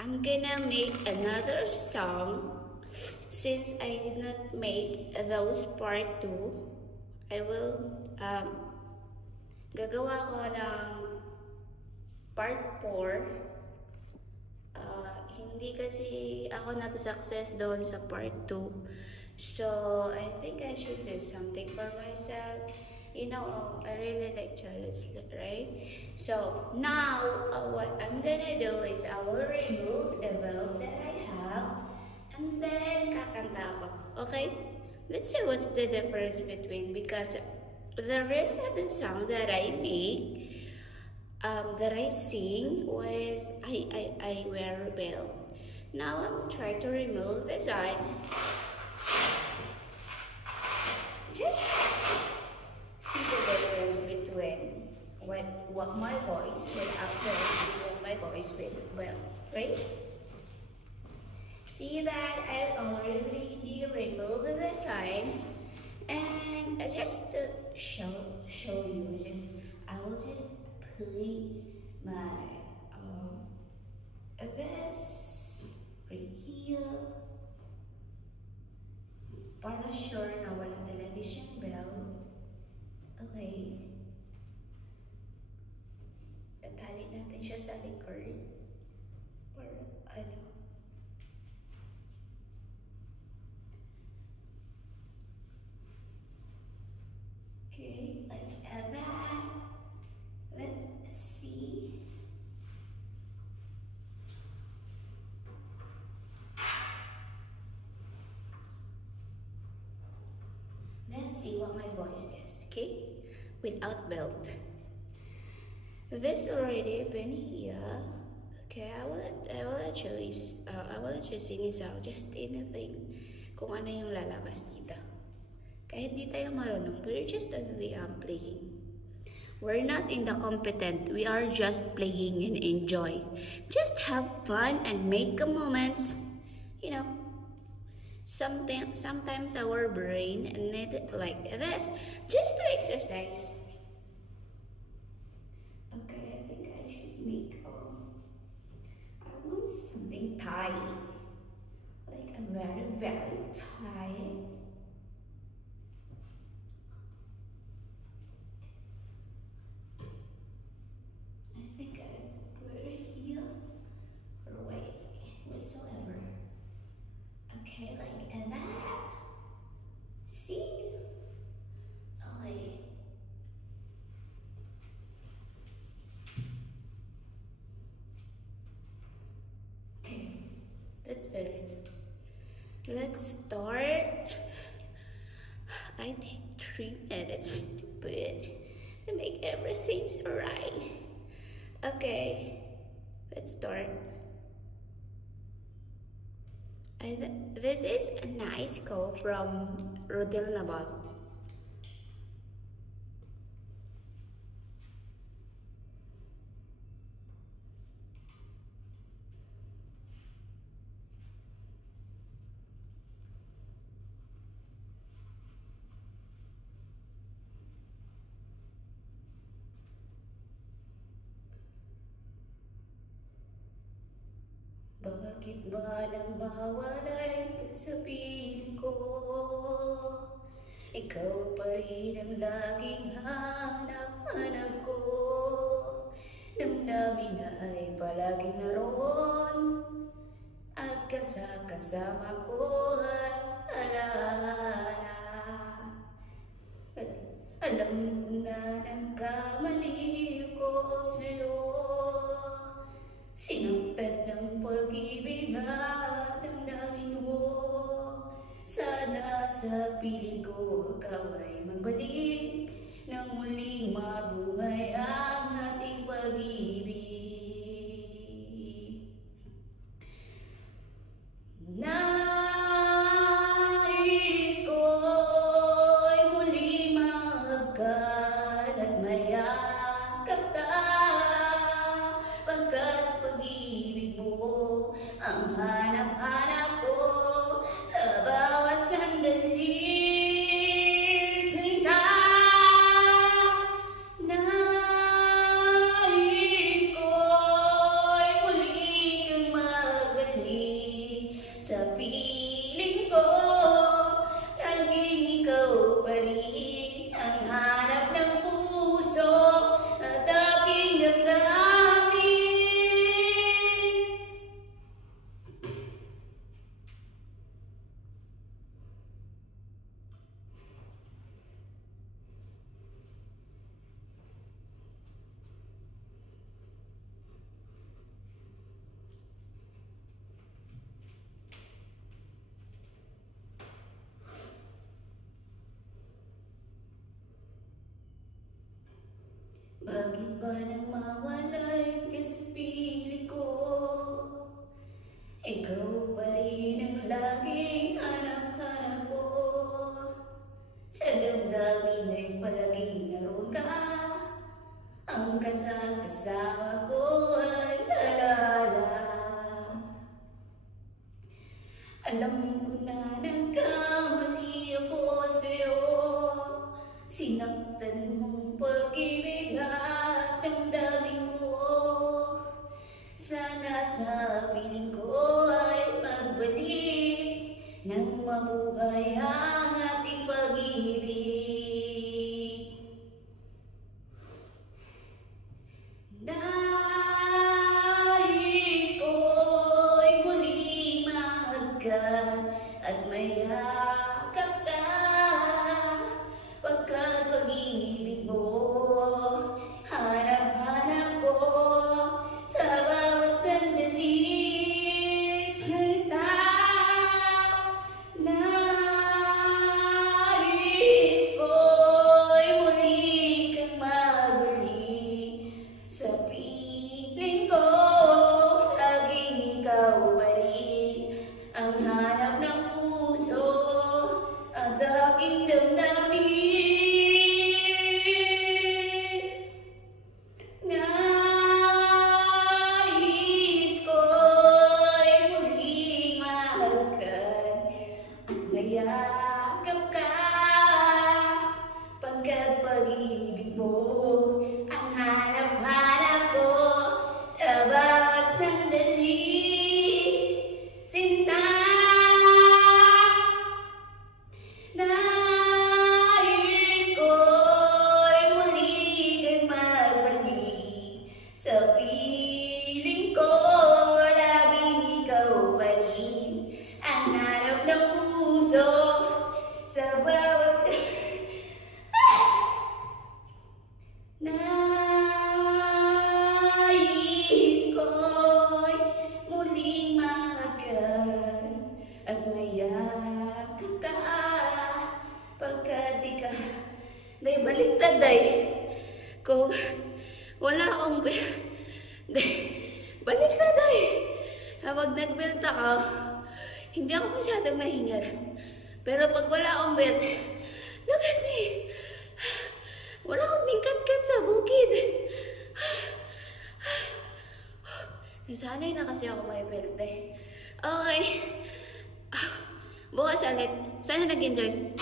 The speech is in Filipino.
I'm gonna make another song. Since I did not make those part 2, I will gagawa ko ng part 4. Hindi kasi ako nag-success doon sa part 2. So, I think I should do something for myself. You know, I really like challenge, right? So, now, what I'm gonna do is I will remove the belt that I have and then kakanta ko. Okay? Let's see what's the difference between, because the rest of the song that I make, that I sing was I wear a belt. Now I'm trying to remove the sign. Just see the difference between what my voice without the my voice with belt, right? See that I already removed the sign, and just to show you, I will just play my this right here para sure na wala talaga siyang belt. Okay, tatali natin siya sa likod para ano. Okay, like that. Let's see. Let's see what my voice is, okay? Without belt. This already been here. Okay, I will actually sing this out, just anything kung ano yung lalabas dito. Kahit di tayo marunong, we're just only playing. We're not in the competent. We are just playing and enjoy. Just have fun and make a moments. You know, sometimes our brain need like this just to exercise. Okay, I think I should make I want something tight, like a very tight. I think I put it here or wait, whatsoever. Okay, like that. See? Okay. Okay, that's better. Let's start. I take 3 minutes to make everything right. Okay, let's start. This is a nice quote from Rodel Naval. Bakit ba nang mawalay ka sa piling ko? Ikaw pa rin ang laging hanap-hanap ko. Damdamin ay palaging naroon, at kasama ko ay alaala. Alam ko na nagkamali ko sa'yo. Sinuntan ng pag-ibig at damdamin mo. Sana sa piling ko ikaw ay magbalik, nang muling mabuhay ang ating pag-ibig. Nais ko'y muli mahagkan at mayakap ka, pagkat pag-ibig mo ang hanap-hanap ko sa bawat sandali. Sinta, nais ba nang mawalay ka sa piling ko? Ikaw pa rin ang laging hanap-hanap ko. Sa damdamin ay palaging naroon ka. Ang kasama ko ay nalala. Alam ko na nagkamali ako sa'yo. Sinaktan mong pag-ibig at damdamin ko. Sana sa piling ko ay magbalik nang mabuhay ang ating pag-ibig. Nais ko'y muling mahagkan at mayakap ka, pagkat pag-ibig mo hanap-hanap ko sa bawat sandali. Sinta, nais ko'y muli kang mabalik sa piling ko. Laging ikaw pa rin ang hanap ng puso at aking damdamin. Nais ko'y muling mahagkan at mayakap ka, pagkat pag-ibig mo ang hanap-hanap ko sa bawat sandali. Sinta, nais ko'y muli kang magbalik sa piling ko. Laging ikaw pa rin ang hanap ng puso sa bawat nais ko'y muling mahagkan at mayakap ka, pagkat ikaw day baliktad day. Kung wala akong day baliktad day. Kapag nag-belt ako, hindi ako masyadong mahingal. Pero pag wala akong belt, look at me. Wala akong tingkat-kat sa bukid. Nasanay na kasi ako may belt eh. Okay. Bukas ulit. Sana nag-enjoy.